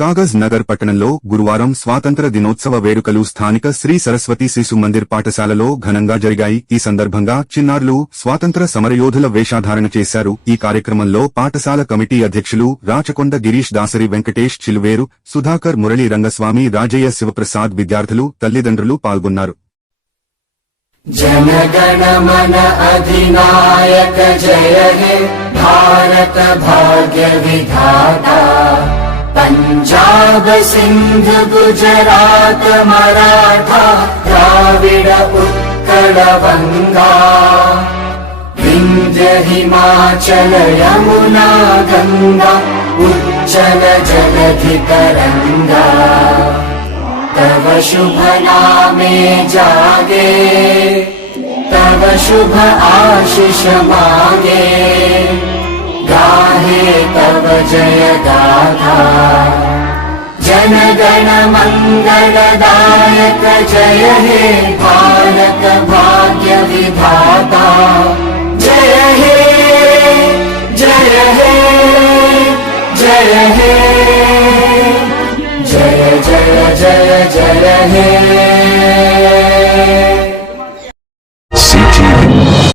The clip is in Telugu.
కాగజ్ నగర్ పట్టణంలో గురువారం స్వాతంత్ర దినోత్సవ వేడుకలు స్థానిక శ్రీ సరస్వతి శిశు మందిర్ పాఠశాలలో ఘనంగా జరిగాయి. ఈ సందర్భంగా చిన్నారులు స్వాతంత్ర సమరయోధుల వేషధారణ చేశారు. ఈ కార్యక్రమంలో పాఠశాల కమిటీ అధ్యక్షులు రాచకొండ గిరీష్, దాసరి వెంకటేష్, చిలువేరు సుధాకర్, మురళీ రంగస్వామి, రాజయ్య, శివప్రసాద్, విద్యార్థులు, తల్లిదండ్రులు పాల్గొన్నారు. जनगण मन अधिनायक जय हे भारत भाग्य विधाता। पंजाब सिंध गुजरात मराठा द्राविड उत्कल बंगा। विंध्य हिमाचल यमुना गंगा उज्जल जलधि तरंगा। तव शुभ नामे जागे, तव शुभ आशीष मांगे। गाहे तव जय गाथा, जन गण मंगलदायक जय हे भारत भाग्य विधाता। जय हे जय हे जय हे जय जय जय जय हे।